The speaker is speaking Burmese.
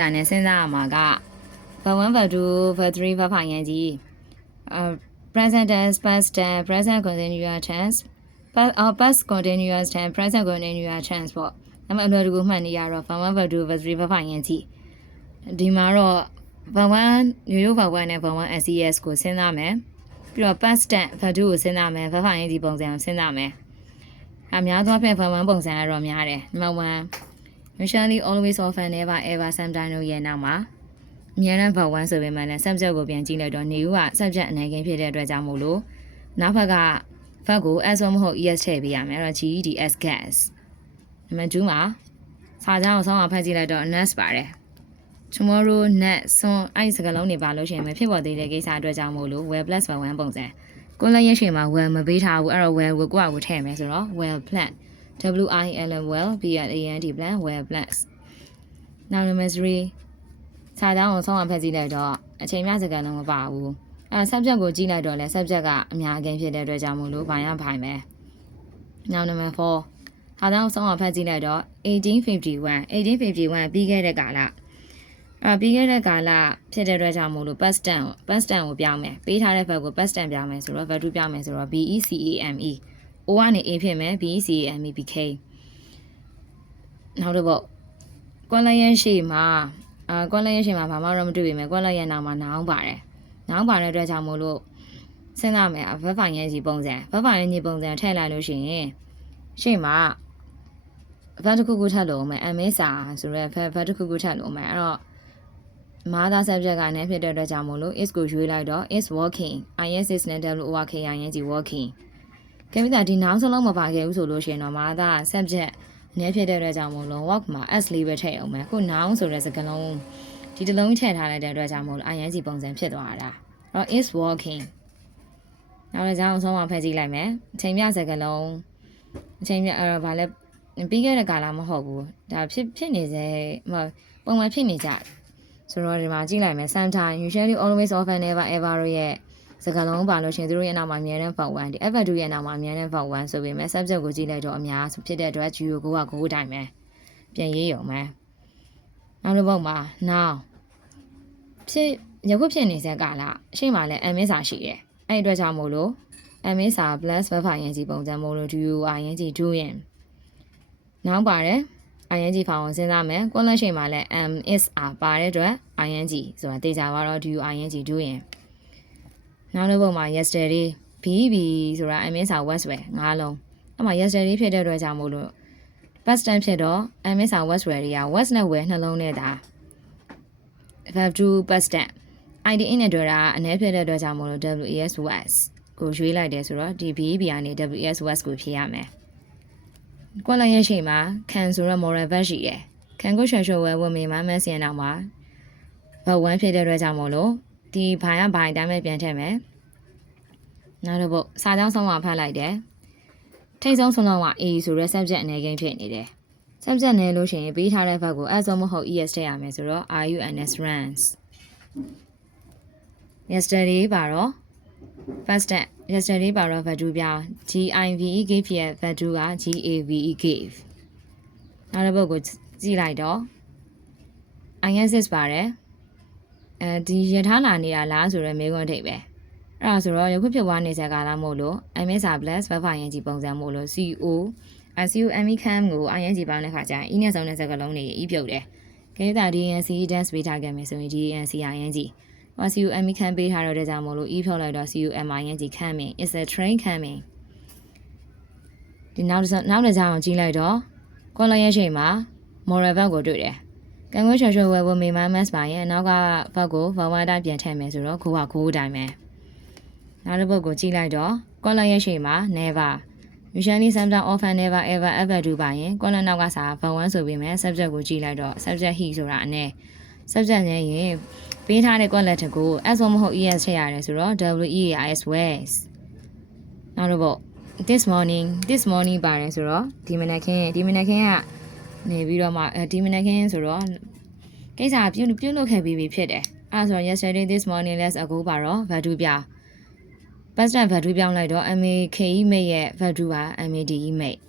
ဒါနဲ့စဉ်းစားရမှာက v1 v2 v3 v5 ရန်ကြီးအဲ present tense past tense present continuous tense past uh, past continuous tense present continuous tense ပေါ့ဒါမှအလွယ်တကူမှတ်နေရတော့ v1 v2 v3 v5 ရန်ကြီးဒီမှာတော့ v1 ရိုးရိုး v1 နဲ့ v1 SES ကိုစဉ်းစားမယ်ပြီးတော့ past tense v2 ကိုစဉ်းစားမယ် v5 ရန်ကြီးပုံစံကိုစဉ်းစားမယ်အများသောအားဖြင့် v1 ပုံစံကတော့များတယ် number 1 usually always often never ever sometime တို့ရဲ့နောက်မှာအများနဲ့ verb 1ဆိုပေမဲ့လည်း subject ကိုပြန်ကြည့်လိုက်တော့နေဦးက subject အနေခင်ဖြစ်တဲ့အတွက်ကြောင့်မို့လို့နောက်ဘက်က verb ကို as မဟုတ် es ထည့်ပေးရမယ်အဲ့တော့ GEDS gas နံပါတ်2မှာစာကြောင်းကိုဆောင်းအောင်ဖတ်ကြည့်လိုက်တော့ next ပါတယ် tomorrow next ဆွန်အဲ့ဒီစကားလုံးတွေပါလို့ရှိရင်မဖြစ်ပေါ်သေးတဲ့ကိစ္စအတွက်ကြောင့်မို့လို့ well plus 1ပုံစံကိုယ်လည်းရရှိမှာ well မပေးထားဘူးအဲ့တော့ well ကိုကိုယ့်အကိုထည့်မယ်ဆိုတော့ well plan W I L M well B L A N D plan well plans now number 3စာကြောင်းကိုဆုံးအောင်ဖက်ကြည့်လိုက်တော့အချိန်မြစကန်လုံးမပါဘူးအဲ subject ကိုကြည့်လိုက်တော့လဲ subject ကအများကြီးဖြစ်တဲ့အတွက်ကြောင့်မို့လို့ဘာရဖိုင်မယ် now number 4စာကြောင်းကိုဆုံးအောင်ဖက်ကြည့်လိုက်တော့1851 1851ပြီးခဲ့တဲ့ကာလအဲပြီးခဲ့တဲ့ကာလဖြစ်တဲ့အတွက်ကြောင့်မို့လို့ past tense ကို past tense ကိုပြောင်းမယ်ပေးထားတဲ့ verb ကို past tense ပြောင်းမယ်ဆိုတော့ verb ပြောင်းမယ်ဆိုတော့ B E C A M E O ကနေ A ဖြစ်မယ် B C A M E B K နောက်တစ်ပုတ်ကွန်လရန်ရှိမှာအာကွန်လရန်ရှိမှာဘာမှတော့မတွေ့ပေမဲ့ကွန်လရန်နောက်မှာနောင်ပါတယ်နောင်ပါတဲ့အတွက်ကြောင့်မို့လို့စဉ်းစားမယ်ဘက်ဖိုင်ရဲ့ကြီးပုံစံဘက်ဖိုင်ရဲ့ကြီးပုံစံထည့်လိုက်လို့ရှိရင်ရှေ့မှာဘတ်တစ်ခုခုထပ်လို့မယ်အမေစာဆိုရဲဘတ်ဘတ်တစ်ခုခုထပ်လို့မယ်အဲ့တော့မာသာ subject ကလည်းဖြစ်တဲ့အတွက်ကြောင့်မို့လို့ is ကိုရွေးလိုက်တော့ is working is is နဲ့ w o r k ရရင်ကြီး working ကဲမိသားဒီနောက်ဆုံးလုံးမပါခဲ့ဘူးဆိုလို့ရှိရင်တော့မာသာ subject အနေဖြစ်တဲ့အတွက်ကြောင့်မို့လို့ work မှာ s လေးပဲထည့်အောင်မယ်ခု noun ဆိုတဲ့စကားလုံးဒီတစ်လုံးထည့်ထားလိုက်တဲ့အတွက်ကြောင့်မို့လို့ ing ပုံစံဖြစ်သွားတာအဲ့တော့ is working နောက်လည်းကြောင်းဆုံးအောင်ဖက်ကြည့်လိုက်မယ်အချိန်မြစကားလုံးအချိန်မြအဲ့တော့ဗာလဲပြီးခဲ့တဲ့ကာလမဟုတ်ဘူးဒါဖြစ်ဖြစ်နေစေမဟုတ်ပုံမှန်ဖြစ်နေကြဆိုတော့ဒီမှာကြည့်လိုက်မယ် sometime usually always often never ever ရဲ့ စကားလုံးပါလို့ရှင်သူတို့ရဲ့နောက်မှာအများနဲ့ for 1ဒီ ever 2ရဲ့နောက်မှာအများနဲ့ for 1ဆိုပေမဲ့ subject ကိုကြည့်လိုက်တော့အများဖြစ်တဲ့အတွက် GO ကိုကကိုအတိုင်းပဲပြန်ရေးရုံပဲနောက်တစ်ပုဒ်မှာ now ဖြစ်ယခုဖြစ်နေစကားလားအရှိမှလည်း MS စာရှိတယ်အဲ့ဒီအတွက်ကြောင့်မို့လို့ MS စာ plus verb ရင်ကြီးပုံစံမို့လို့ do ing doing နောက်ပါတယ် ing ဖောင်စဉ်းစားမယ်ကိုလက်ရှိမှာလည်း m is are ပါတဲ့အတွက် ing ဆိုတာသိကြပါတော့ do ing doing နောက်တစ်ပုဒ်မှာ yesterday bb ဆိုတာ ms စာ west ပဲငါးလုံးအဲ့မှာ yesterday ဖြစ်တဲ့အတွက်ကြောင့်မို့လို့ past tense ဖြစ်တော့ ms စာ west ဝယ်တွေက west နဲ့ဝယ်နှလုံးနဲ့ဒါ verb to past tense id in နဲ့တွေ့တာအ ਨੇ ဖြစ်တဲ့အတွက်ကြောင့်မို့လို့ ws west ကိုရွေးလိုက်တယ်ဆိုတော့ဒီ bb ကနေ ws west ကိုဖြေရမယ်ကွန်လရဲ့ရှိမှာ can ဆိုတော့ moral verb ရှိတယ် can ကိုရွှေရွှေဝဲဝင်မိမှမဆင်းတော့မှာ verb 1ဖြစ်တဲ့အတွက်ကြောင့်မို့လို့ ဒီဘိုင်ကဘိုင်တိုင်းပဲပြန်ထည့်မယ်နောက်တော့စာကြောင်းဆုံးမှာဖတ်လိုက်တယ်ထိတ်ဆုံးဆုံးတော့က A ဆိုတဲ့ subject အနေကိန်းဖြစ်နေတယ် subject နဲ့လို့ရှိရင်ပေးထားတဲ့ verb ကို as မဟုတ် es ထည့်ရမယ်ဆိုတော့ are you and runs yesterday ပါတော့ first step yesterday ပါတော့ verb 2ပြောင်း give gave ရဲ့ verb 2က gave gave နောက်တစ်ပုဒ်ကိုကြည့်လိုက်တော့ ins ပါတယ် အဲဒီရထားလာနေတာလားဆိုတော့မေးခွန်းထိပ်ပဲအဲ့ဒါဆိုတော့ယခုဖြစ်သွားနေစကားလားမို့လို့ MSR plus web file ရင်ကြီးပုံစံမို့လို့ CO SUM cam ကို ING ပေါင်းတဲ့ခါကျရင် e နဲ့ဆုံးတဲ့စကားလုံးတွေ e ပြုတ်တယ်။ကိစ္စ DNC dance ပေးထားခဲ့မယ်ဆိုရင် DNC ING ။ SUM cam ပေးထားတော့တဲ့ကြောင့်မို့လို့ e ဖြုတ်လိုက်တော့ CUM ING coming is a train coming ဒီနောက်နောက်တစ်ကြောင်ကြည့်လိုက်တော့ color ရဲ့ချိန်မှာ moral verb ကိုတွေ့တယ်။ ကံကွင်းချော်ချော်ဝဲဝမေးမမတ်ပါရဲ့အနောက်က verb ကို verb 1တိုင်းပြန်ထည့်မယ်ဆိုတော့ခိုးကခိုးအတိုင်းပဲ။နောက်တစ်ပုဒ်ကိုကြည့်လိုက်တော့ color ရဲ့ရှေ့မှာ never usually sometimes often never ever ever ဒူပါရင် color နောက်ကစာ verb 1ဆိုပေမဲ့ subject ကိုကြည့်လိုက်တော့ subject he ဆိုတာအနည်း subject နဲ့ရင်ပေးထားတဲ့ color တစ်ကို s မဟုတ် es ထည့်ရတယ်ဆိုတော့ w e a s was နောက်တစ်ပုဒ် this morning this morning ပါတယ်ဆိုတော့ဒီမနက်ခင်းဒီမနက်ခင်းကနေပြီးတော့မှဒီမနက်ခင်းဆိုတော့ ကိစ္စပြုပြုလုပ်ခဲ့ပြီးပြီဖြစ်တယ်အဲဒါဆိုတော့ yesterday this morning let's ago ပါတော့ value ပြ past tense value ပြောင်းလိုက်တော့ MAKE mate ရဲ့ value က MADE mate